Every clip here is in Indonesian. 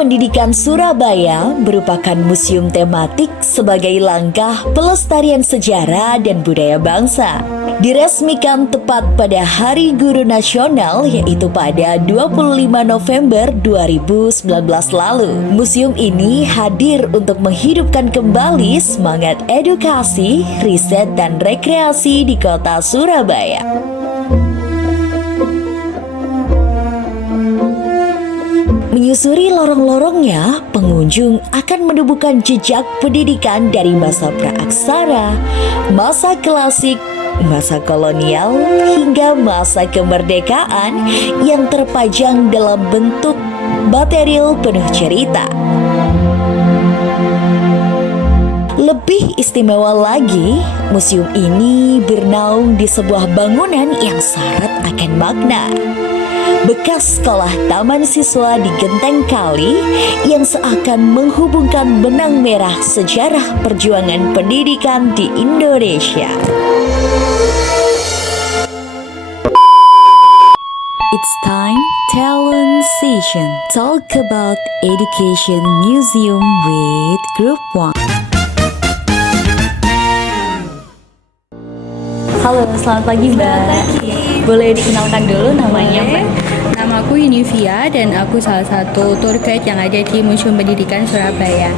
Pendidikan Surabaya merupakan museum tematik sebagai langkah pelestarian sejarah dan budaya bangsa. Diresmikan tepat pada Hari Guru Nasional, yaitu pada 25 November 2019 lalu. Museum ini hadir untuk menghidupkan kembali semangat edukasi, riset, dan rekreasi di kota Surabaya. Menyusuri lorong-lorongnya, pengunjung akan menemukan jejak pendidikan dari masa praaksara, masa klasik, masa kolonial, hingga masa kemerdekaan yang terpajang dalam bentuk material penuh cerita. Lebih istimewa lagi, museum ini bernaung di sebuah bangunan yang syarat akan makna. Bekas sekolah taman siswa di Genteng Kali yang seakan menghubungkan benang merah sejarah perjuangan pendidikan di Indonesia. It's time talent session. Talk about education museum with Group 1. Halo, selamat pagi Mbak. Boleh dikenalkan dulu namanya Mbak? Nama aku Yunivia dan aku salah satu tour guide yang ada di Museum Pendidikan Surabaya.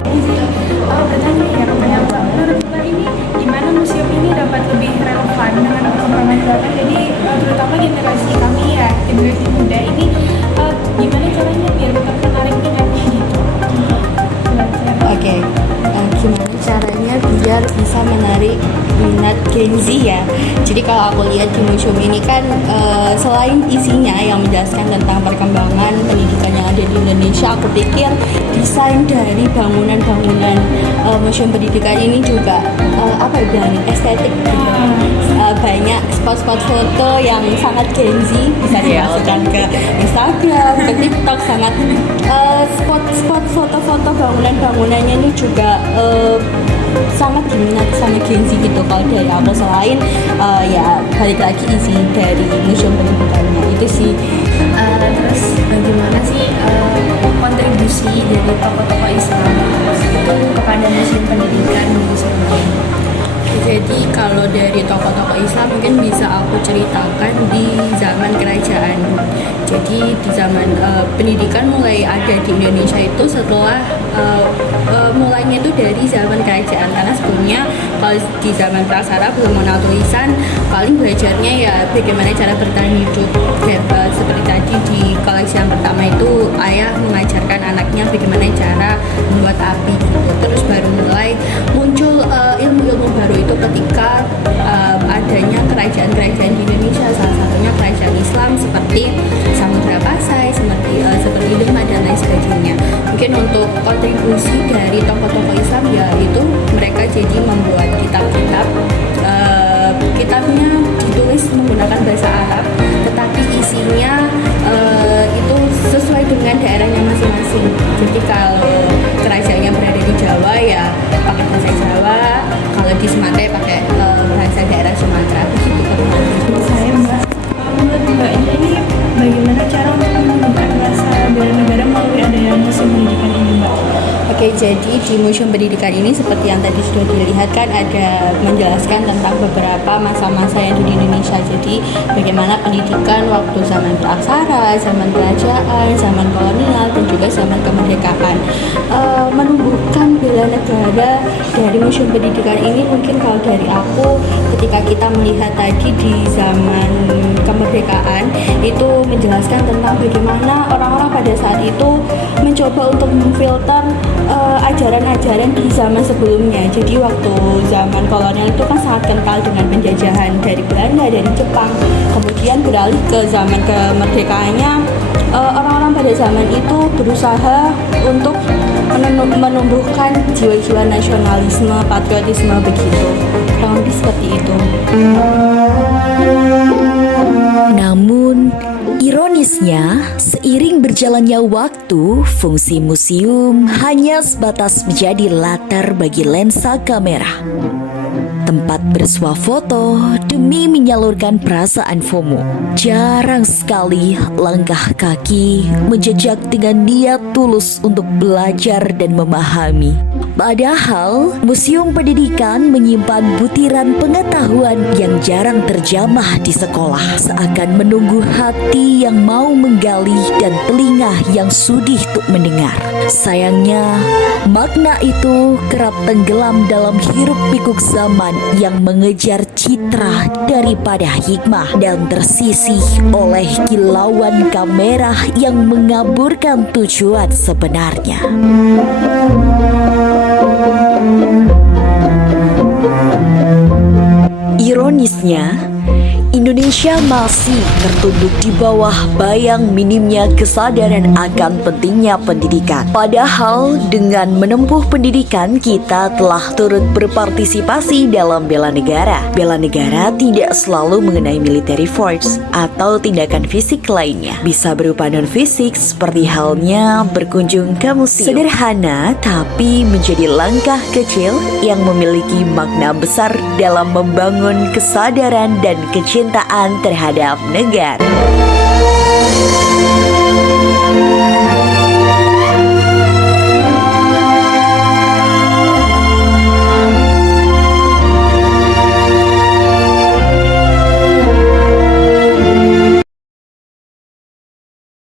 Bertanya ya kepada Mbak, menurut Mbak ini gimana museum ini dapat lebih relevan dengan perkembangan zaman? Jadi terutama generasi kami ya, generasi muda ini gimana caranya biar tetap menarik minatnya gitu? Oke, gimana caranya biar bisa menarik minat Gen Z ya. Jadi kalau aku lihat di museum ini kan selain isinya yang menjelaskan tentang perkembangan pendidikan yang ada di Indonesia, aku pikir desain dari bangunan-bangunan museum pendidikan ini juga estetik gitu. Banyak spot-spot foto yang sangat Gen Z, bisa dimasukkan ke Instagram, ke TikTok, sangat spot-spot foto-foto bangunan-bangunannya ini juga sangat diminati sama Gen Z gitu. Kalau dari aku selain ya balik lagi isi dari museum pendidikannya itu sih. Terus bagaimana sih kontribusi dari tokoh-tokoh Islam itu kepada museum pendidikan di Surabaya? Jadi kalau dari tokoh-tokoh Islam mungkin bisa aku ceritakan di zaman kerajaan. Jadi di zaman pendidikan mulai ada di Indonesia itu setelah mulainya itu dari zaman kerajaan, karena sebelumnya kalau di zaman praksara belum mengenal tulisan, paling belajarnya ya bagaimana cara bertahan hidup. Seperti tadi di koleksi yang pertama itu ayah mengajarkan anaknya bagaimana cara membuat api gitu. Terus baru mulai muncul ilmu-ilmu baru itu ketika adanya kerajaan-kerajaan di Indonesia, salah satunya kerajaan Islam seperti Samudra Pasai, seperti Demak dan lain sebagainya. Mungkin untuk kontribusi dari tokoh-tokoh Islam yaitu mereka jadi membuat kitab-kitab. Kitabnya ditulis menggunakan bahasa Arab, tetapi isinya itu sesuai dengan daerahnya masing-masing. Jadi kalau kerajaannya berada di Jawa ya pakai bahasa Jawa, kalau di Sumatera pakai bahasa daerah Sumatera. Begitu teman-teman. Saya Mbak, menurut Mbak ini bagaimana cara untuk menumbuhkan rasa bela negara melalui adanya museum pendidikan ini Mbak? Oke, jadi di Museum Pendidikan ini seperti yang tadi sudah dilihat kan ada menjelaskan tentang beberapa masa-masa yang di Indonesia. Jadi bagaimana pendidikan waktu zaman praksara, zaman kerajaan, zaman kolonial, dan juga zaman kemerdekaan. Menumbuhkan bela negara dari Museum Pendidikan ini mungkin kalau dari aku ketika kita melihat tadi di zaman kemerdekaan itu menjelaskan tentang bagaimana orang-orang pada saat itu mencoba untuk memfilter ajaran-ajaran di zaman sebelumnya. Jadi waktu zaman kolonial itu kan sangat kental dengan penjajahan dari Belanda, dari Jepang. Kemudian beralih ke zaman kemerdekaannya, orang-orang pada zaman itu berusaha untuk menumbuhkan jiwa-jiwa nasionalisme, patriotisme begitu. Kurang lebih seperti itu. Namun, ironisnya, seiring berjalannya waktu, fungsi museum hanya sebatas menjadi latar bagi lensa kamera. tempat bersuah foto demi menyalurkan perasaan FOMO. Jarang sekali langkah kaki menjejak dengan niat tulus untuk belajar dan memahami. Padahal, Museum Pendidikan menyimpan butiran pengetahuan yang jarang terjamah di sekolah, seakan menunggu hati yang mau menggali dan telinga yang sudih untuk mendengar. Sayangnya, makna itu kerap tenggelam dalam hiruk-pikuk zaman yang mengejar citra daripada hikmah dan tersisih oleh kilauan kamera yang mengaburkan tujuan sebenarnya. Ironisnya, Indonesia masih tertunduk di bawah bayang minimnya kesadaran akan pentingnya pendidikan. Padahal dengan menempuh pendidikan kita telah turut berpartisipasi dalam bela negara. Bela negara tidak selalu mengenai military force atau tindakan fisik lainnya. Bisa berupa non-fisik seperti halnya berkunjung ke museum. Sederhana tapi menjadi langkah kecil yang memiliki makna besar dalam membangun kesadaran dan kecintaan terhadap negara.